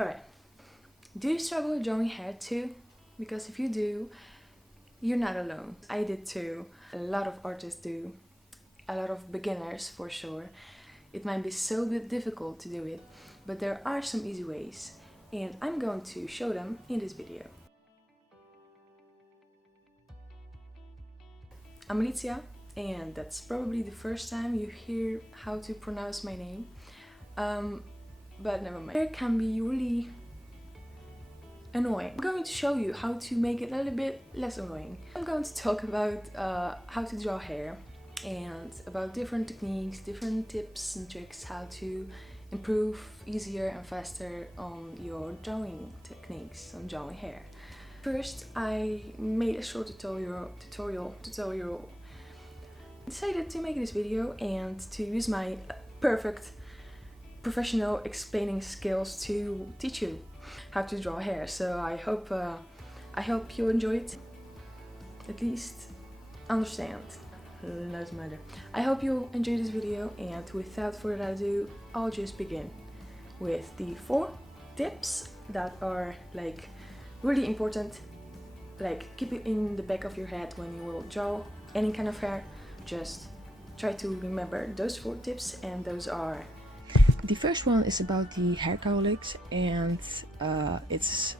Alright, do you struggle with drawing hair too? Because if you do, you're not alone. I did too. A lot of artists do. A lot of beginners for sure. It might be so difficult to do it, but there are some easy ways, and I'm going to show them in this video. I'm Alicia, and that's probably the first time you hear how to pronounce my name. But never mind. Hair can be really annoying. I'm going to show you how to make it a little bit less annoying. I'm going to talk about how to draw hair and about different techniques, different tips and tricks how to improve easier and faster on your drawing techniques, on drawing hair. First, I made a short tutorial. I decided to make this video and to use my perfect professional explaining skills to teach you how to draw hair. So I hope you enjoy it. At least understand. Doesn't matter. I hope you enjoy this video, and without further ado, I'll just begin with the 4 tips that are like really important. Like, keep it in the back of your head when you will draw any kind of hair. Just try to remember those 4 tips, and those are: the first one is about the hair cowlicks, and it's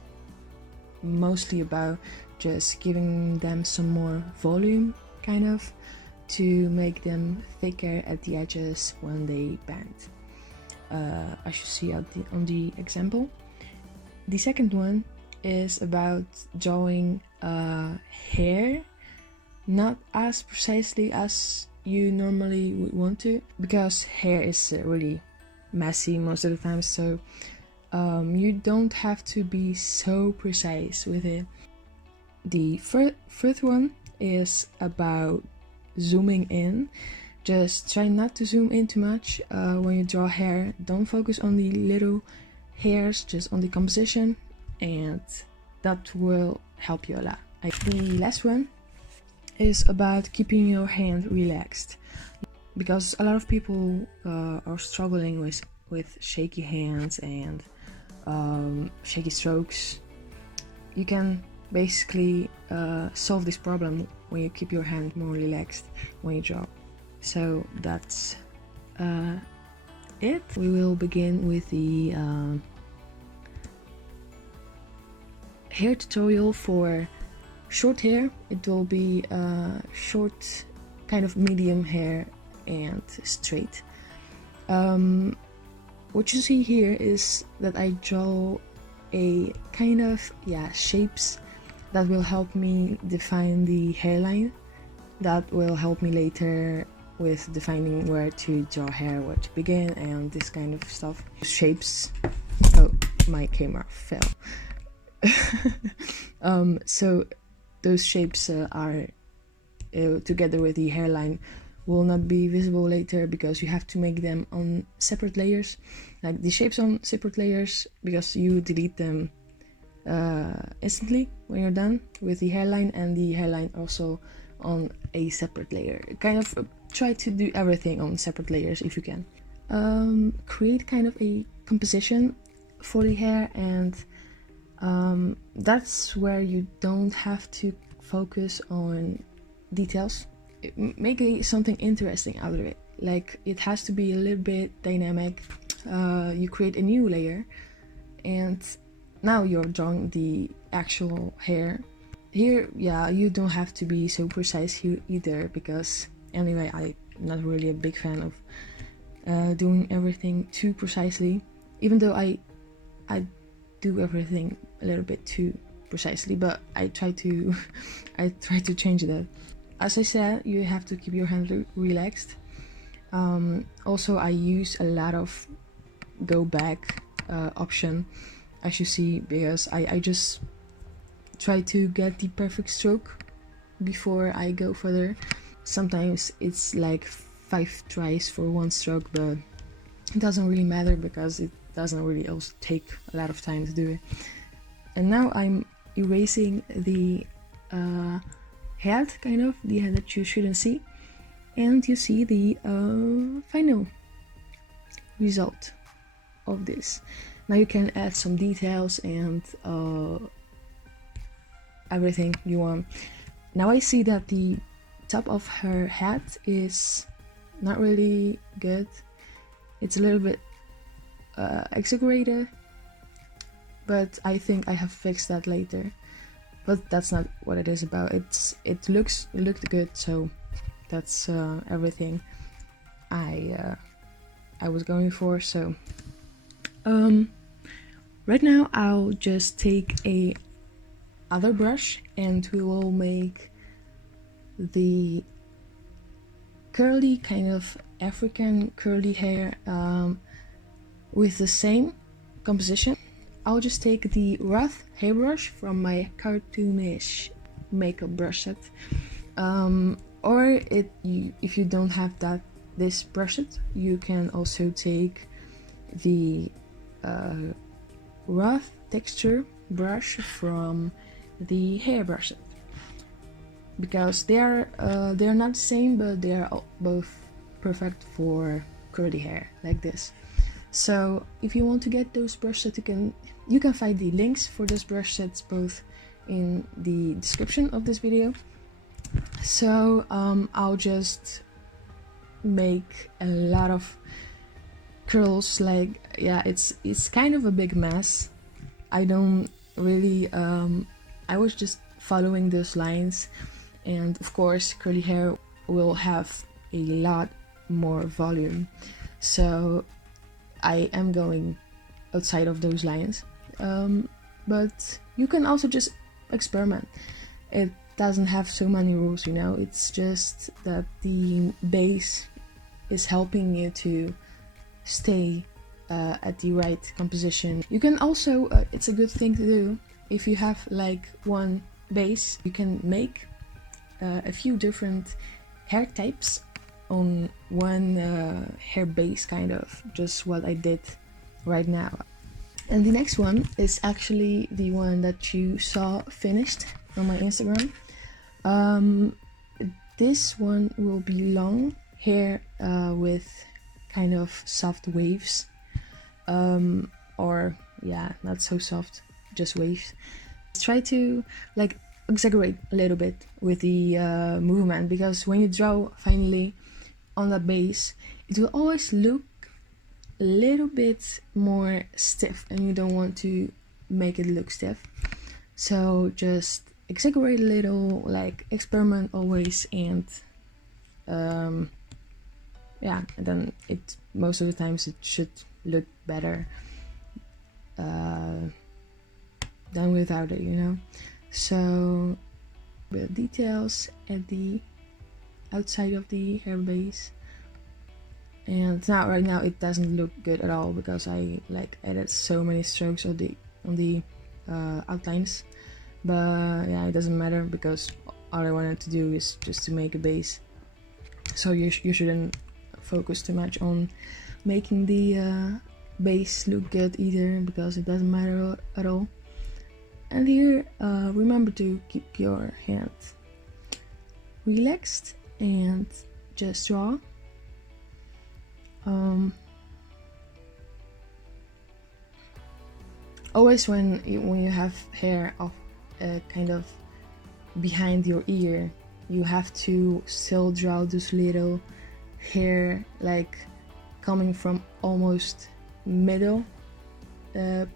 mostly about just giving them some more volume, kind of, to make them thicker at the edges when they bend, as you see on the example. The second one is about drawing hair not as precisely as you normally would want to, because hair is really messy most of the time, so you don't have to be so precise with it. The third one is about zooming in. Just try not to zoom in too much when you draw hair. Don't focus on the little hairs, just on the composition, and that will help you a lot. The last one is about keeping your hand relaxed, because a lot of people are struggling with shaky hands and shaky strokes. You can basically solve this problem when you keep your hand more relaxed when you draw. So that's it. We will begin with the hair tutorial for short hair. It will be short, kind of medium hair and straight. What you see here is that I draw a kind of shapes that will help me define the hairline. That will help me later with defining where to draw hair, where to begin, and this kind of stuff. Shapes. Oh, my camera fell. So those shapes are together with the hairline will not be visible later, because you have to make them on separate layers, like the shapes on separate layers, because you delete them instantly when you're done with the hairline, and the hairline also on a separate layer. Kind of try to do everything on separate layers if you can. Create kind of a composition for the hair, and that's where you don't have to focus on details. Make something interesting out of it. Like, it has to be a little bit dynamic. You create a new layer, and now you're drawing the actual hair. Here, you don't have to be so precise here either, because anyway, I'm not really a big fan of doing everything too precisely, even though I do everything a little bit too precisely, but I try to change that. As I said, you have to keep your hand relaxed. Also, I use a lot of go back option, as you see, because I just try to get the perfect stroke before I go further. Sometimes it's like 5 tries for 1 stroke, but it doesn't really matter, because it doesn't really also take a lot of time to do it. And now I'm erasing the head, kind of the head that you shouldn't see, and you see the final result. of this. Now you can add some details and everything you want. Now I see that the top of her head is not really good. It's a little bit exaggerated, but I think I have fixed that later. But that's not what it is about. It looked good, so that's everything I was going for. So right now I'll just take a other brush and we will make the curly, kind of African curly hair with the same composition. I'll just take the Roth hairbrush from my cartoonish makeup brush set, or if you don't have this brush set, you can also take the Roth texture brush from the hairbrush set, because they're not the same, but they are both perfect for curly hair like this. So if you want to get those brush sets, you can find the links for those brush sets both in the description of this video. So I'll just make a lot of curls. Like, yeah, it's kind of a big mess. I don't really I was just following those lines, and of course curly hair will have a lot more volume, so I am going outside of those lines, but you can also just experiment. It doesn't have so many rules, you know. It's just that the base is helping you to stay at the right composition. You can also, it's a good thing to do, if you have like one base, you can make a few different hair types on one hair base, kind of, just what I did right now. And the next one is actually the one that you saw finished on my Instagram. This one will be long hair with kind of soft waves, or yeah, not so soft, just waves. Try to like exaggerate a little bit with the movement, because when you draw finally on that base, it will always look a little bit more stiff, and you don't want to make it look stiff. So just exaggerate a little, like experiment always, and yeah, and then it most of the times it should look better than without it, you know. So the details at the outside of the hair base, and now right now it doesn't look good at all because I like added so many strokes on the outlines, but yeah, it doesn't matter because all I wanted to do is just to make a base, so you shouldn't focus too much on making the base look good either, because it doesn't matter at all. And here remember to keep your hand relaxed and just draw. Always when you have hair of kind of behind your ear, you have to still draw this little hair like coming from almost middle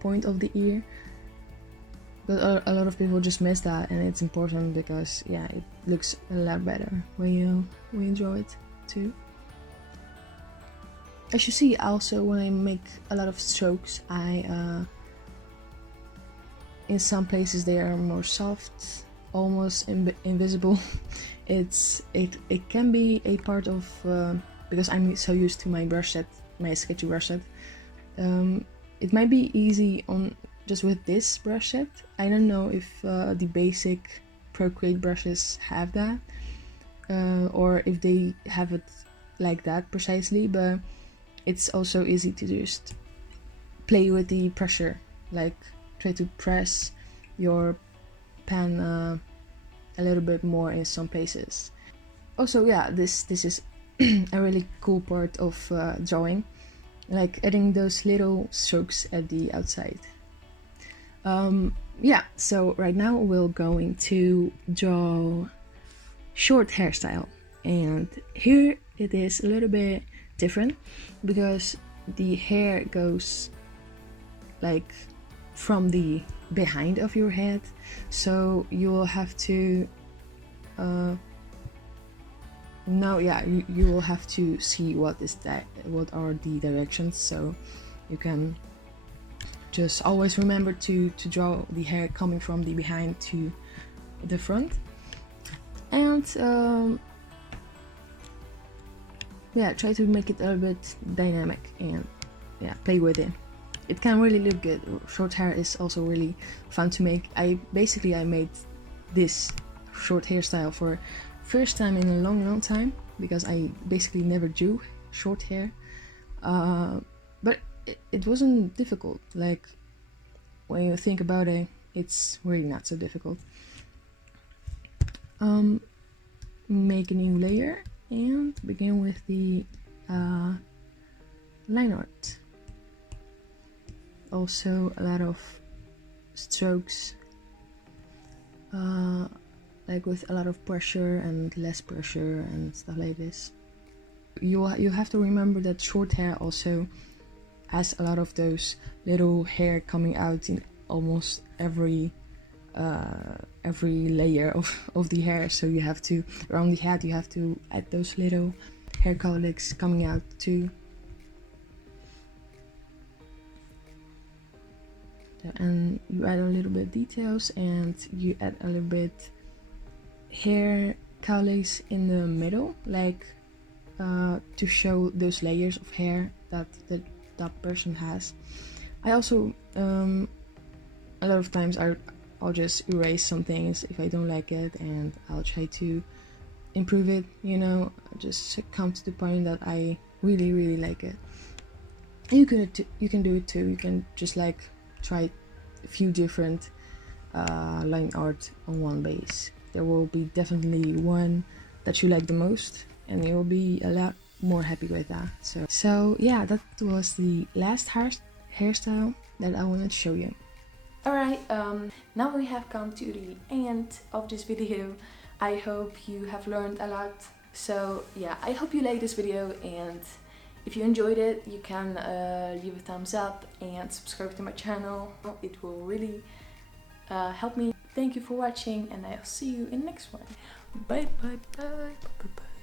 point of the ear. But a lot of people just miss that, and it's important because yeah, it looks a lot better when you draw it too. As you see, also when I make a lot of strokes, in some places they are more soft, almost invisible. It can be a part of because I'm so used to my brush set, my sketchy brush set. It might be easy on just with this brush set. I don't know if the basic Procreate brushes have that, or if they have it like that precisely, but it's also easy to just play with the pressure, like try to press your pen a little bit more in some places. Also, yeah, this is a really cool part of drawing. like adding those little strokes at the outside. Yeah, so right now we're going to draw short hairstyle, and here it is a little bit different because the hair goes like from the behind of your head, so you will have to now you will have to see what are the directions, so you can just always remember to draw the hair coming from the behind to the front. And yeah, try to make it a little bit dynamic and yeah, play with it. It can really look good. Short hair is also really fun to make. I made this short hairstyle for first time in a long time, because I basically never drew short hair, but it wasn't difficult. Like, when you think about it, it's really not so difficult. Make a new layer and begin with the line art. Also a lot of strokes, like with a lot of pressure and less pressure and stuff like this. You have to remember that short hair also has a lot of those little hair coming out in almost every layer of the hair, so you have to, around the head, you have to add those little hair cowlicks coming out too. And you add a little bit details, and you add a little bit hair cowlicks in the middle, like to show those layers of hair that that person has. I also a lot of times I'll just erase some things if I don't like it, and I'll try to improve it, you know, just come to the point that I really like it. You can do it too. You can just like try a few different line art on one base. There will be definitely one that you like the most, and you will be a lot more happy with that. So yeah, that was the last hairstyle that I wanted to show you. Alright, now we have come to the end of this video. I hope you have learned a lot. So yeah, I hope you liked this video, and if you enjoyed it, you can leave a thumbs up and subscribe to my channel. It will really help me. Thank you for watching, and I'll see you in the next one. Bye bye bye bye bye.